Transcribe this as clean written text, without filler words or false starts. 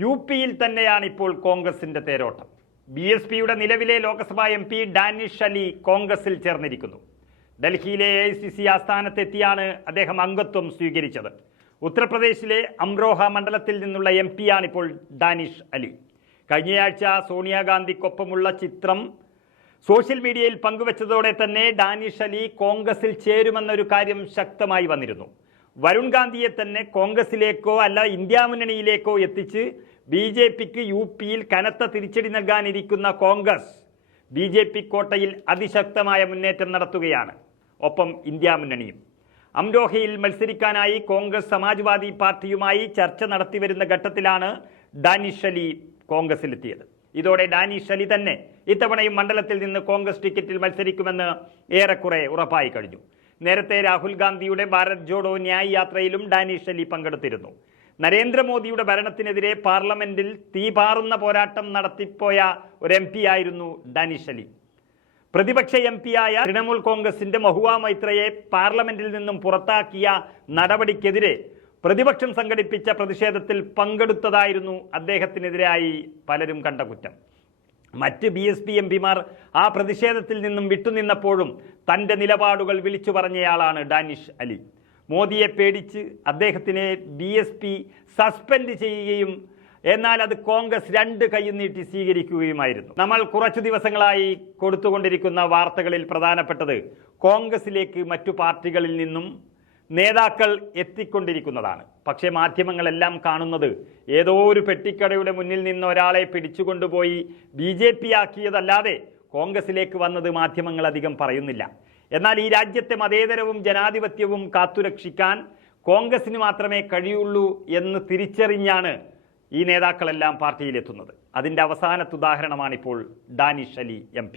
യു.പിയിൽ തന്നെയാണ് ഇപ്പോൾ കോൺഗ്രസിന്റെ തേരോട്ടം. ബി.എസ്.പിയുടെ നിലവിലെ ലോക്സഭാ എം.പി ഡാനിഷ് അലി കോൺഗ്രസിൽ ചേർന്നിരിക്കുന്നു. ഡൽഹിയിലെ AICC ആസ്ഥാനത്തെത്തിയാണ് അദ്ദേഹം അംഗത്വം സ്വീകരിച്ചത്. ഉത്തർപ്രദേശിലെ അംറോഹ മണ്ഡലത്തിൽ നിന്നുള്ള എം.പിയാണിപ്പോൾ ഡാനിഷ് അലി. കഴിഞ്ഞയാഴ്ച സോണിയാഗാന്ധിക്കൊപ്പമുള്ള ചിത്രം സോഷ്യൽ മീഡിയയിൽ പങ്കുവച്ചതോടെ തന്നെ ഡാനിഷ് അലി കോൺഗ്രസിൽ ചേരുമെന്നൊരു കാര്യം ശക്തമായി വന്നിരുന്നു. വരുൺ ഗാന്ധിയെ തന്നെ കോൺഗ്രസിലേക്കോ അല്ല ഇന്ത്യ മുന്നണിയിലേക്കോ എത്തിച്ച് BJPക്ക് യു.പിയിൽ കനത്ത തിരിച്ചടി നൽകാനിരിക്കുന്ന കോൺഗ്രസ് BJP കോട്ടയിൽ അതിശക്തമായ മുന്നേറ്റം നടത്തുകയാണ്. ഒപ്പം ഇന്ത്യ മുന്നണിയും. അംരോഹയിൽ മത്സരിക്കാനായി കോൺഗ്രസ് സമാജ്വാദി പാർട്ടിയുമായി ചർച്ച നടത്തിവരുന്ന ഘട്ടത്തിലാണ് ഡാനിഷ് അലി കോൺഗ്രസിലെത്തിയത്. ഇതോടെ ഡാനിഷ് അലി തന്നെ ഇത്തവണയും മണ്ഡലത്തിൽ നിന്ന് കോൺഗ്രസ് ടിക്കറ്റിൽ മത്സരിക്കുമെന്ന് ഏറെക്കുറെ ഉറപ്പായി കഴിഞ്ഞു. നേരത്തെ രാഹുൽ ഗാന്ധിയുടെ ഭാരത് ജോഡോ ന്യായ് യാത്രയിലും ഡാനിഷ് അലി പങ്കെടുത്തിരുന്നു. നരേന്ദ്രമോദിയുടെ ഭരണത്തിനെതിരെ പാർലമെന്റിൽ തീപാറുന്ന പോരാട്ടം നടത്തിപ്പോയ ഒരു MP ആയിരുന്നു ഡാനിഷ് അലി. പ്രതിപക്ഷ MP-യായ തൃണമൂൽ കോൺഗ്രസിന്റെ മഹുവ മൈത്രയെ പാർലമെന്റിൽ നിന്നും പുറത്താക്കിയ നടപടിക്കെതിരെ പ്രതിപക്ഷം സംഘടിപ്പിച്ച പ്രതിഷേധത്തിൽ പങ്കെടുത്തതായിരുന്നു അദ്ദേഹത്തിനെതിരായി പലരും കണ്ട കുറ്റം. മറ്റ് BSP MP-മാർ ആ പ്രതിഷേധത്തിൽ നിന്നും വിട്ടുനിന്നപ്പോഴും തൻ്റെ നിലപാടുകൾ വിളിച്ചു പറഞ്ഞയാളാണ് ഡാനിഷ് അലി. മോദിയെ പേടിച്ച് അദ്ദേഹത്തിനെ BSP സസ്പെൻഡ് ചെയ്യുകയും എന്നാൽ അത് കോൺഗ്രസ് രണ്ട് കൈയും നീട്ടി സ്വീകരിക്കുകയുമായിരുന്നു. നമ്മൾ കുറച്ചു ദിവസങ്ങളായി കൊടുത്തുകൊണ്ടിരിക്കുന്ന വാർത്തകളിൽ പ്രധാനപ്പെട്ടത് കോൺഗ്രസിലേക്ക് മറ്റു പാർട്ടികളിൽ നിന്നും നേതാക്കൾ എത്തിക്കൊണ്ടിരിക്കുന്നതാണ്. പക്ഷേ മാധ്യമങ്ങളെല്ലാം കാണുന്നത് ഏതോ ഒരു പെട്ടിക്കടയുടെ മുന്നിൽ നിന്ന് ഒരാളെ പിടിച്ചുകൊണ്ടുപോയി BJP ആക്കിയതല്ലാതെ കോൺഗ്രസിലേക്ക് വന്നത് മാധ്യമങ്ങൾ അധികം പറയുന്നില്ല. എന്നാൽ ഈ രാജ്യത്തെ മതേതരവും ജനാധിപത്യവും കാത്തുരക്ഷിക്കാൻ കോൺഗ്രസിന് മാത്രമേ കഴിയുള്ളൂ എന്ന് തിരിച്ചറിഞ്ഞാണ് ഈ നേതാക്കളെല്ലാം പാർട്ടിയിലെത്തുന്നത്. അതിൻ്റെ അവസാനത്തെ ഉദാഹരണമാണിപ്പോൾ ഡാനിഷ് അലി MP.